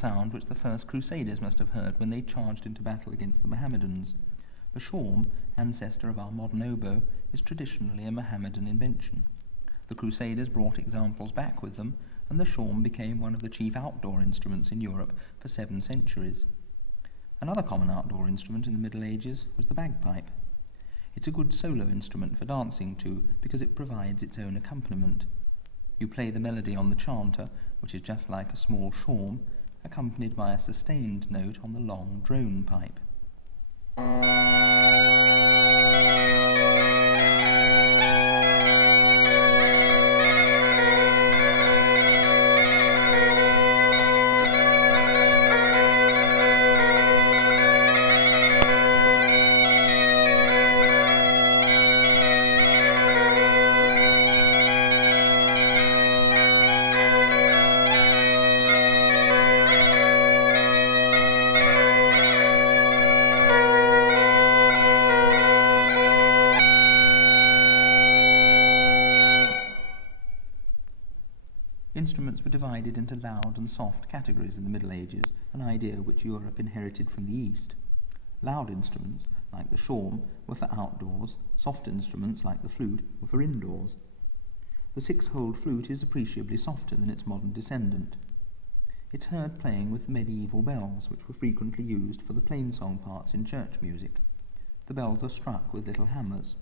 sound which the first Crusaders must have heard when they charged into battle against the Mohammedans. The shawm, ancestor of our modern oboe, is traditionally a Mohammedan invention. The Crusaders brought examples back with them, and the shawm became one of the chief outdoor instruments in Europe for 7 centuries. Another common outdoor instrument in the Middle Ages was the bagpipe. It's a good solo instrument for dancing to because it provides its own accompaniment. You play the melody on the chanter, which is just like a small shawm, accompanied by a sustained note on the long drone pipe. Instruments were divided into loud and soft categories in the Middle Ages, an idea which Europe inherited from the East. Loud instruments, like the shawm, were for outdoors, soft instruments, like the flute, were for indoors. The 6-holed flute is appreciably softer than its modern descendant. It's heard playing with the medieval bells, which were frequently used for the plainsong parts in church music. The bells are struck with little hammers.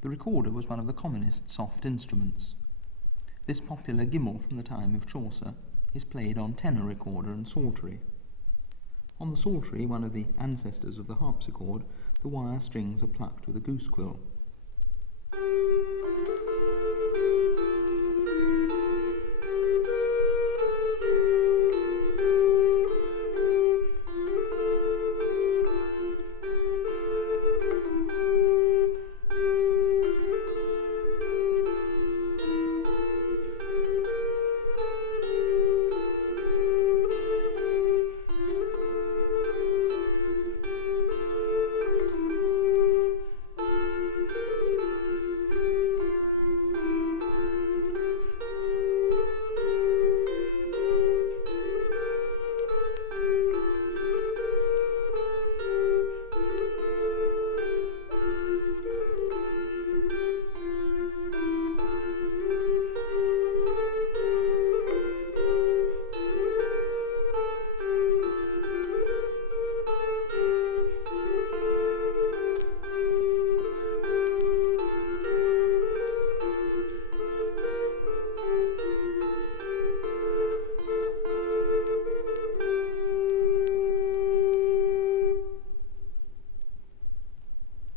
The recorder was one of the commonest soft instruments. This popular gimle from the time of Chaucer is played on tenor recorder and psaltery. On the psaltery, one of the ancestors of the harpsichord, the wire strings are plucked with a goose quill.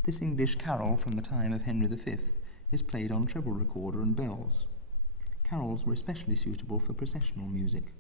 This English carol from the time of Henry V is played on treble recorder and bells. Carols were especially suitable for processional music.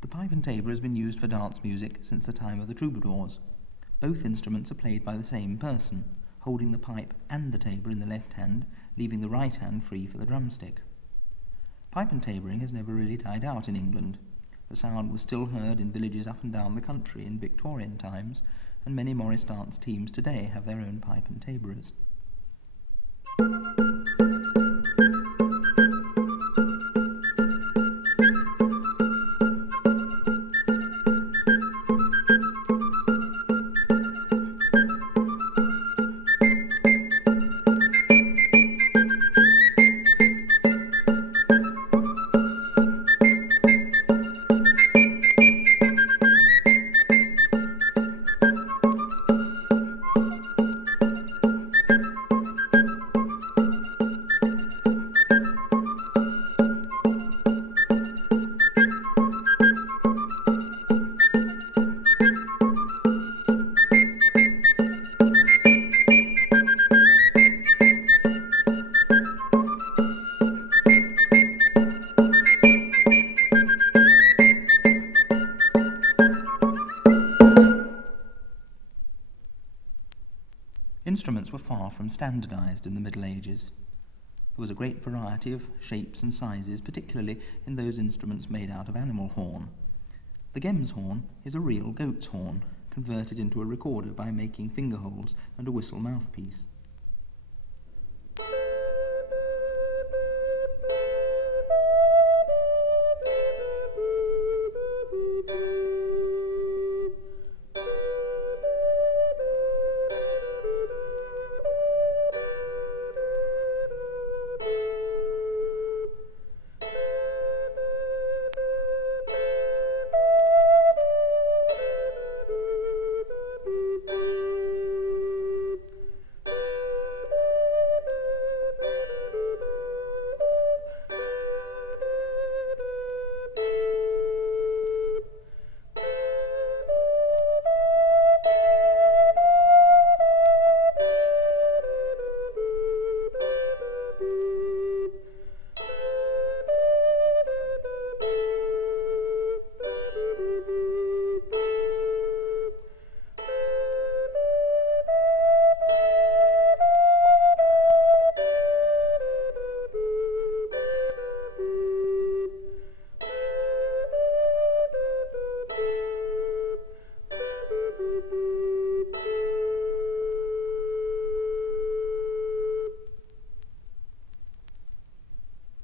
The pipe and tabor has been used for dance music since the time of the troubadours. Both instruments are played by the same person, holding the pipe and the tabor in the left hand, leaving the right hand free for the drumstick. Pipe and tabouring has never really died out in England. The sound was still heard in villages up and down the country in Victorian times, and many Morris dance teams today have their own pipe and tabourers. Instruments were far from standardised in the Middle Ages. There was a great variety of shapes and sizes, particularly in those instruments made out of animal horn. The gem's horn is a real goat's horn, converted into a recorder by making finger holes and a whistle mouthpiece.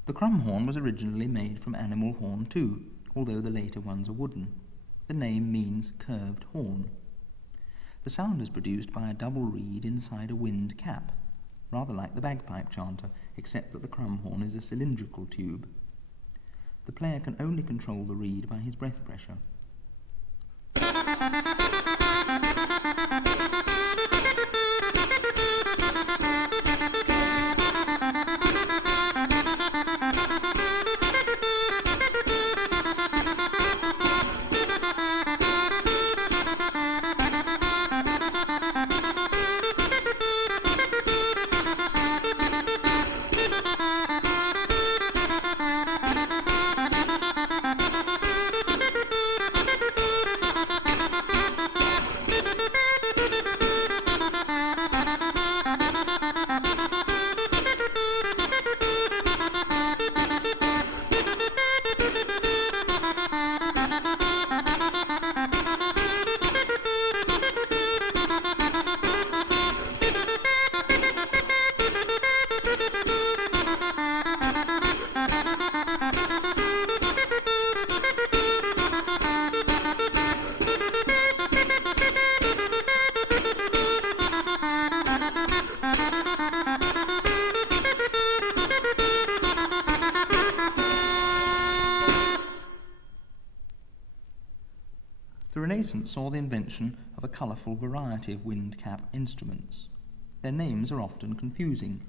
The crumb horn was originally made from animal horn too, although the later ones are wooden. The name means curved horn. The sound is produced by a double reed inside a wind cap, rather like the bagpipe chanter, except that the crumb horn is a cylindrical tube. The player can only control the reed by his breath pressure. The Renaissance saw the invention of a colourful variety of wind cap instruments. Their names are often confusing.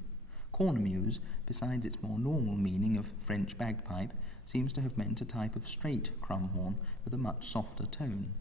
Cornemuse, besides its more normal meaning of French bagpipe, seems to have meant a type of straight crumb horn with a much softer tone.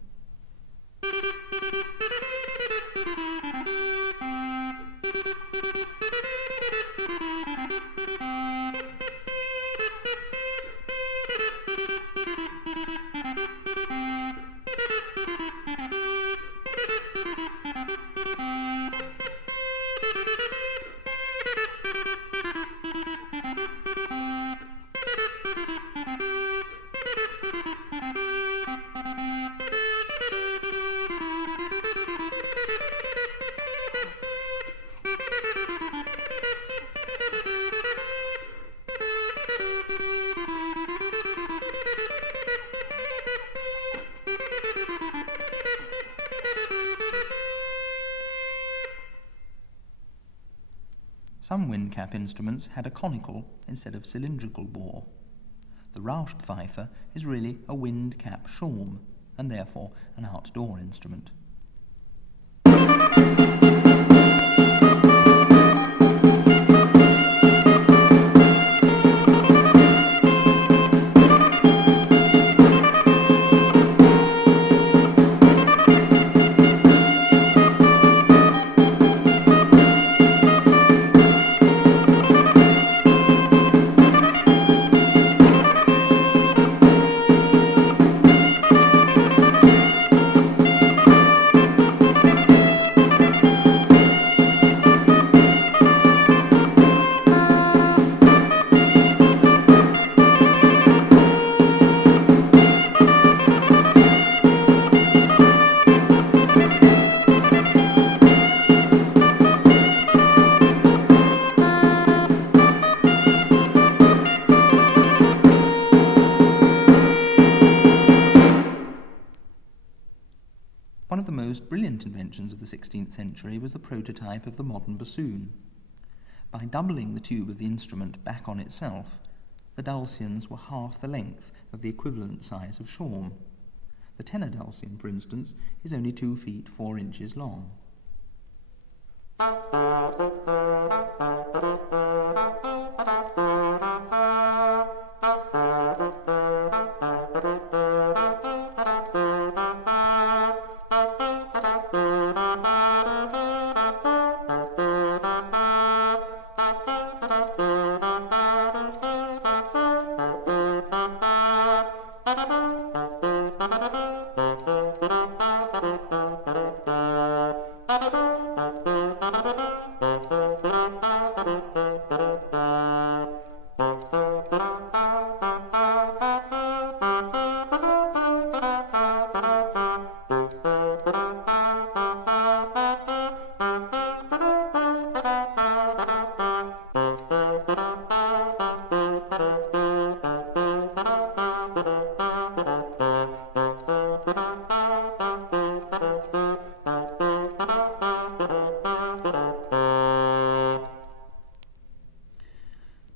Some windcap instruments had a conical instead of cylindrical bore. The Rauschpfeife is really a windcap shawm, and therefore an outdoor instrument. One of the most brilliant inventions of the 16th century was the prototype of the modern bassoon. By doubling the tube of the instrument back on itself, the dulcians were half the length of the equivalent size of shawm. The tenor dulcian, for instance, is only 2 feet 4 inches long.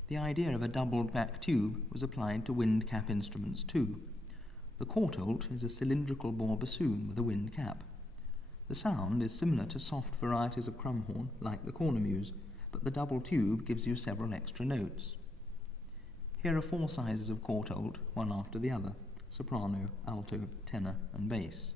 The idea of a doubled-back tube was applied to wind-cap instruments too. The Courtault is a cylindrical bore bassoon with a wind cap. The sound is similar to soft varieties of crumhorn, like the cornemuse, but the double tube gives you several extra notes. Here are 4 sizes of Courtault, one after the other: soprano, alto, tenor, and bass.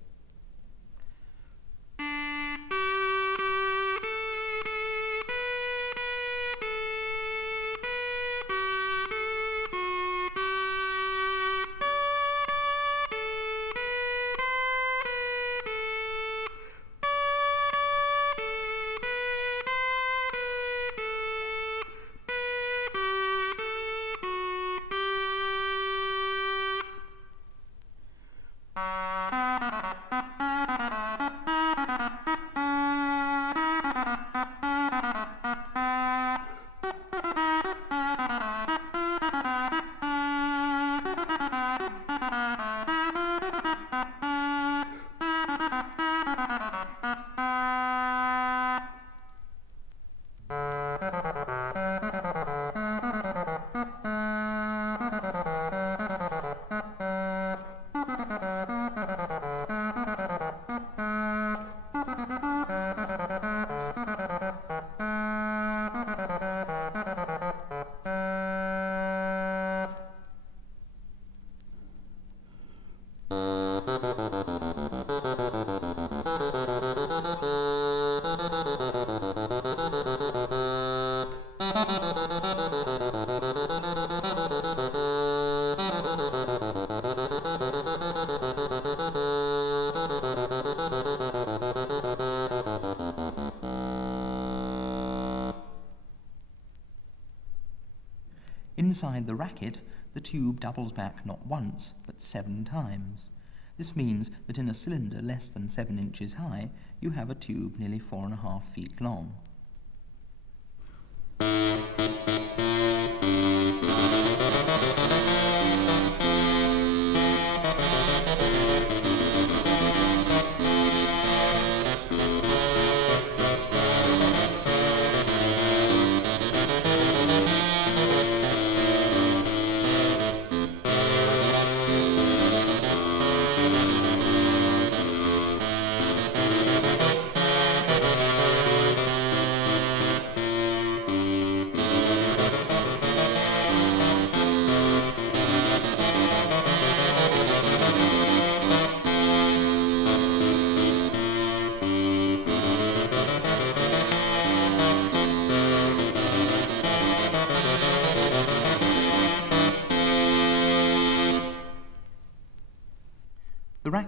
Inside the racket, the tube doubles back not once, but 7 times. This means that in a cylinder less than 7 inches high, you have a tube nearly 4.5 feet long.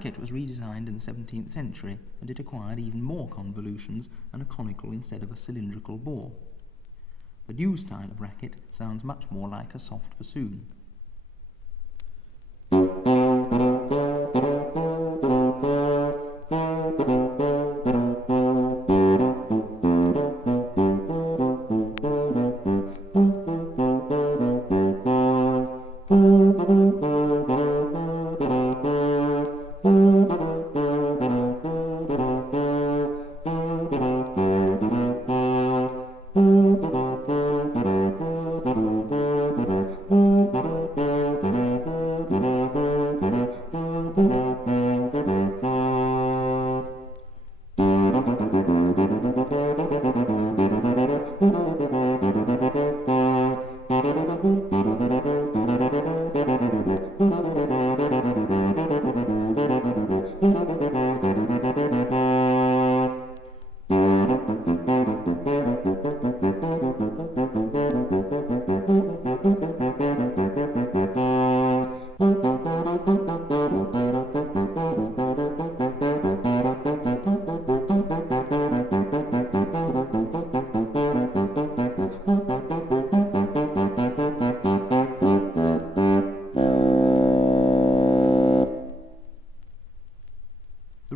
racket was redesigned in the 17th century, and it acquired even more convolutions and a conical instead of a cylindrical bore. The new style of racket sounds much more like a soft bassoon.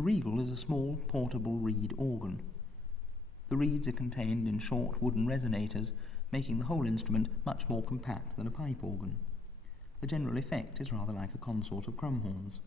The regal is a small, portable reed organ. The reeds are contained in short wooden resonators, making the whole instrument much more compact than a pipe organ. The general effect is rather like a consort of crumhorns.